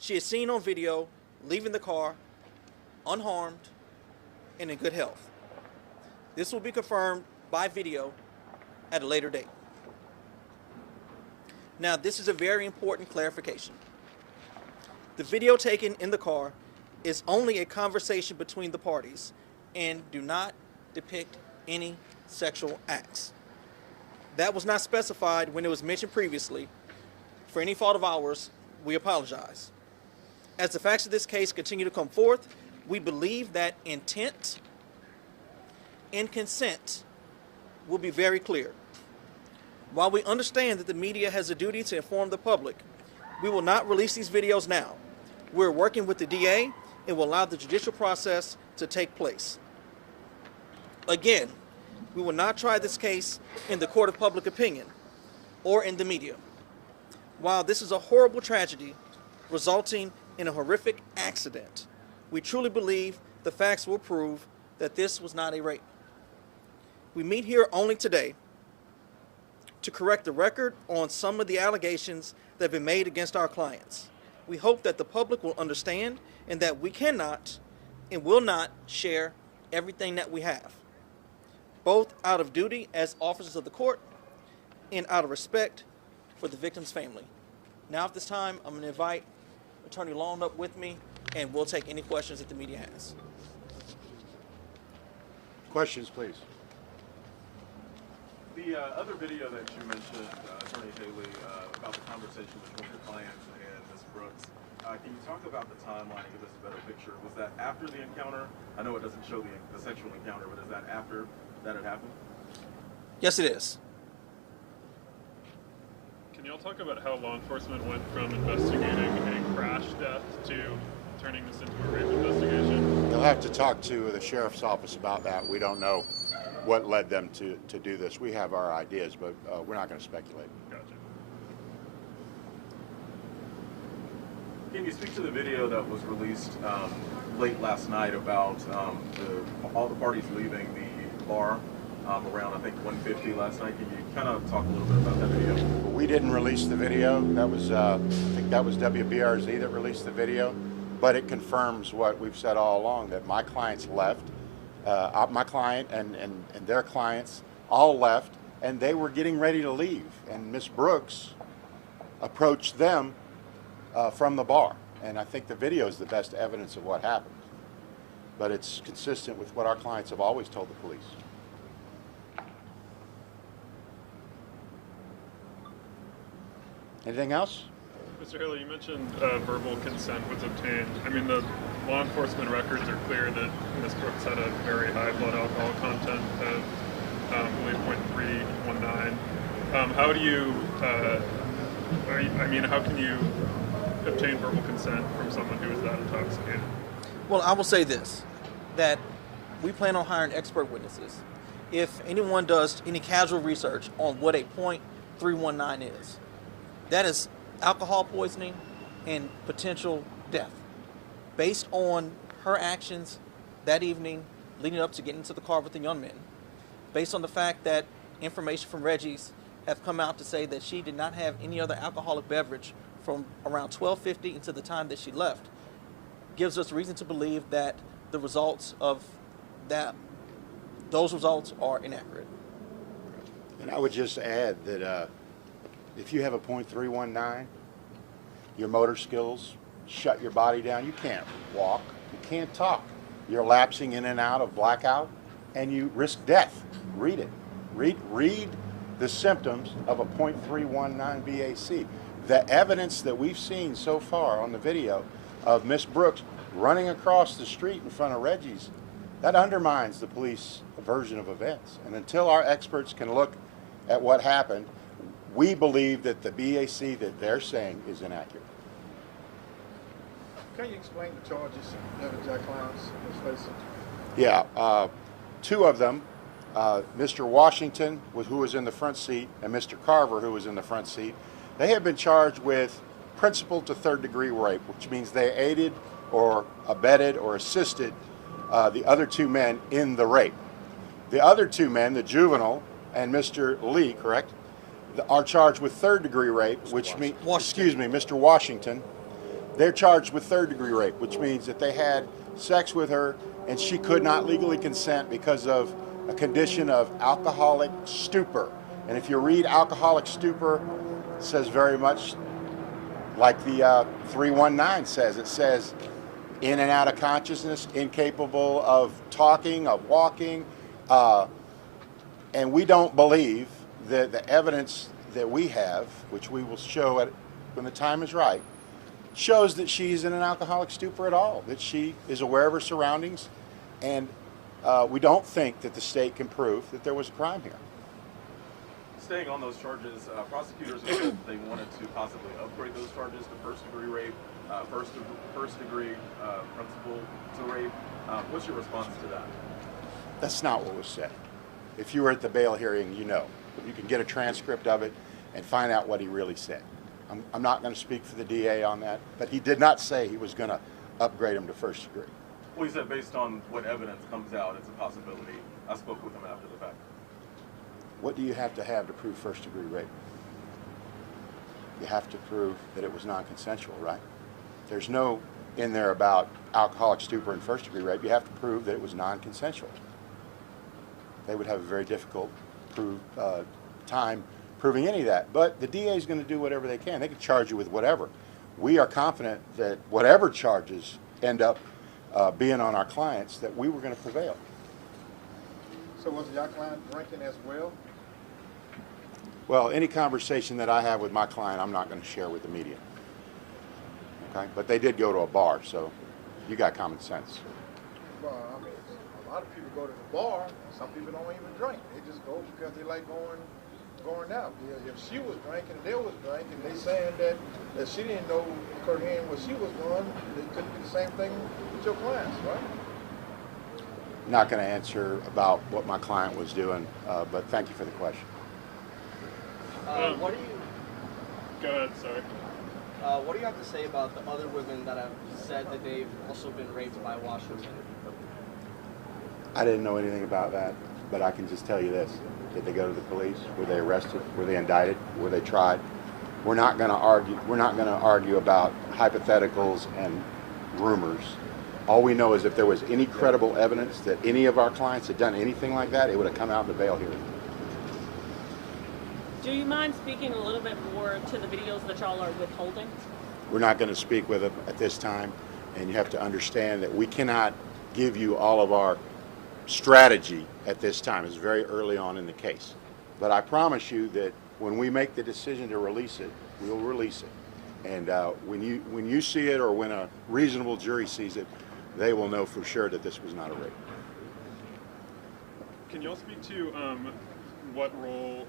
She is seen on video leaving the car unharmed and in good health. This will be confirmed by video at a later date. Now, this is a very important clarification. The video taken in the car is only a conversation between the parties and do not depict any sexual acts. That was not specified when it was mentioned previously. For any fault of ours, we apologize. As the facts of this case continue to come forth, we believe that intent and consent will be very clear. While we understand that the media has a duty to inform the public, we will not release these videos now. We're working with the DA and will allow the judicial process to take place. Again, we will not try this case in the court of public opinion or in the media. While this is a horrible tragedy resulting in a horrific accident, we truly believe the facts will prove that this was not a rape. We meet here only today to correct the record on some of the allegations that have been made against our clients. We hope that the public will understand and that we cannot and will not share everything that we have, both out of duty as officers of the court and out of respect for the victim's family. Now at this time, I'm going to invite Attorney Long up with me, and we'll take any questions that the media has. Questions, please. The other video that you mentioned, Attorney Haley, about the conversation between your client and Ms. Brooks, can you talk about the timeline and give us a better picture? Was that after the encounter? I know it doesn't show the sexual encounter, but is that after that had happened? Yes, it is. Can y'all talk about how law enforcement went from investigating a crash death to turning this into a rape investigation? You'll have to talk to the sheriff's office about that. We don't know what led them to do this. We have our ideas, but we're not going to speculate. Gotcha. Can you speak to the video that was released late last night about all the parties leaving the bar around, I think, 1:50 last night? Can you kind of talk a little bit about that video? We didn't release the video. That was, I think that was WBRZ that released the video, but it confirms what we've said all along, that my clients left. My client and their clients all left, and they were getting ready to leave. And Miss Brooks approached them from the bar. And I think the video is the best evidence of what happened. But it's consistent with what our clients have always told the police. Anything else? Mr. Haley, you mentioned verbal consent was obtained. I mean, the law enforcement records are clear that Ms. Brooks had a very high blood alcohol content of, I believe, 0.319. How do you, how can you obtain verbal consent from someone who is that intoxicated? Well, I will say this, that we plan on hiring expert witnesses. If anyone does any casual research on what a .319 is, that is alcohol poisoning and potential death. Based on her actions that evening leading up to getting into the car with the young men, based on the fact that information from Reggie's have come out to say that she did not have any other alcoholic beverage from around 12:50 until the time that she left, gives us reason to believe that the results of those results are inaccurate. And I would just add that if you have a .319, your motor skills shut your body down. You can't walk, you can't talk. You're lapsing in and out of blackout, and you risk death. Read it. Read the symptoms of a .319 BAC. The evidence that we've seen so far on the video of Miss Brooks running across the street in front of Reggie's, that undermines the police version of events. And until our experts can look at what happened, we believe that the BAC that they're saying is inaccurate. Can you explain the charges that our clients is facing? Yeah, two of them, Mr. Washington, who was in the front seat, and Mr. Carver, who was in the front seat, they have been charged with principal to third-degree rape, which means they aided or abetted or assisted the other two men in the rape. The other two men, the juvenile and Mr. Lee, correct, are charged with third-degree rape, which means, excuse me, Mr. Washington, They're charged with third-degree rape, which means that they had sex with her and she could not legally consent because of a condition of alcoholic stupor. And if you read alcoholic stupor, it says very much like the 319 says. It says in and out of consciousness, incapable of talking, of walking, and we don't believe that the evidence that we have, which we will show when the time is right, shows that she's in an alcoholic stupor at all, that she is aware of her surroundings, and we don't think that the state can prove that there was a crime here. Staying on those charges, prosecutors have said they wanted to possibly upgrade those charges to first-degree rape, first-degree principal to rape. What's your response to that? That's not what was said. If you were at the bail hearing, you know. You can get a transcript of it and find out what he really said. I'm not going to speak for the DA on that, but he did not say he was going to upgrade him to first degree. Well, he said based on what evidence comes out, it's a possibility. I spoke with him after the fact. What do you have to prove first degree rape? You have to prove that it was non-consensual, right? There's no in there about alcoholic stupor and first degree rape. You have to prove that it was non-consensual. They would have a very difficult time proving any of that. But the DA is going to do whatever they can. They can charge you with whatever. We are confident that whatever charges end up being on our clients, that we were going to prevail. So was your client drinking as well? Well, any conversation that I have with my client, I'm not going to share with the media. Okay? But they did go to a bar, so you got common sense. Well, I mean, a lot of people go to the bar. Some people don't even drink. They just go because they like going out. If she was drinking, they was drinking. They saying that she didn't know Corinne what she was doing. They couldn't do the same thing with your clients, right? Not going to answer about what my client was doing, but thank you for the question. What do you? Go ahead, sorry. What do you have to say about the other women that have said that they've also been raped by Washington? I didn't know anything about that, but I can just tell you this. Did they go to the police? Were they arrested? Were they indicted? Were they tried? We're not going to argue. We're not going to argue about hypotheticals and rumors. All we know is if there was any credible evidence that any of our clients had done anything like that, it would have come out in the bail hearing. Do you mind speaking a little bit more to the videos that y'all are withholding? We're not going to speak with them at this time, and you have to understand that we cannot give you all of our strategy at this time. It's very early on in the case. But I promise you that when we make the decision to release it, we'll release it. And when you see it, or when a reasonable jury sees it, they will know for sure that this was not a rape. Can y'all speak to what role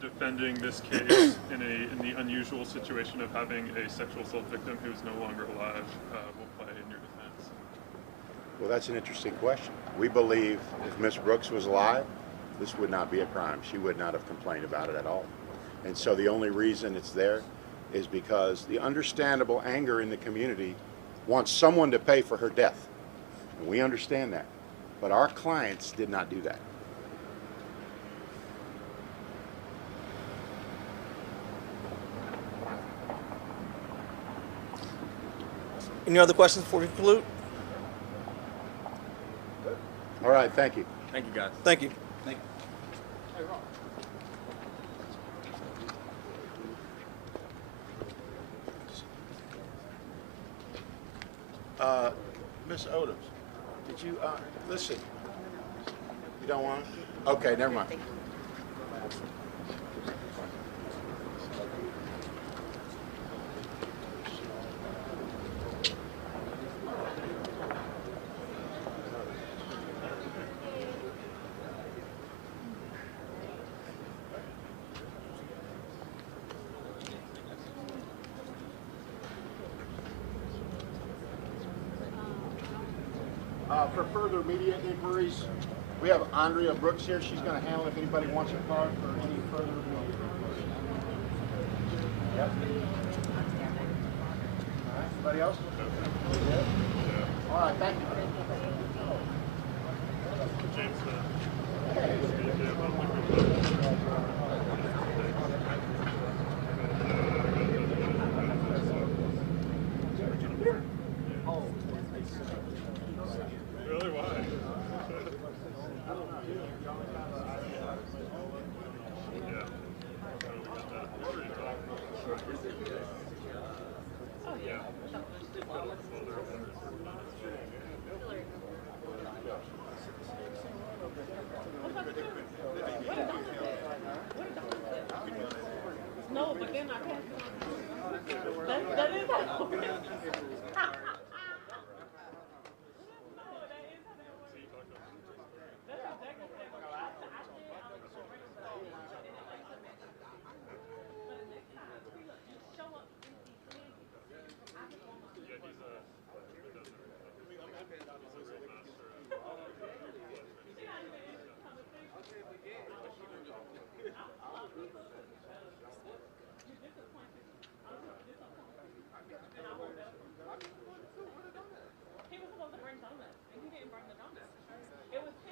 defending this case in the unusual situation of having a sexual assault victim who is no longer alive will play in your defense? Well, that's an interesting question. We believe if Ms. Brooks was alive, this would not be a crime. She would not have complained about it at all. And so the only reason it's there is because the understandable anger in the community wants someone to pay for her death. And we understand that. But our clients did not do that. Any other questions before we conclude? All right, thank you. Thank you, guys. Thank you. Thank you. Miss Odoms, did you, listen, you don't want it? Okay, never mind. For further media inquiries, we have Andrea Brooks here. She's going to handle if anybody wants a card for any further. Yep. All right. Anybody else? Yeah. All right. Thank you.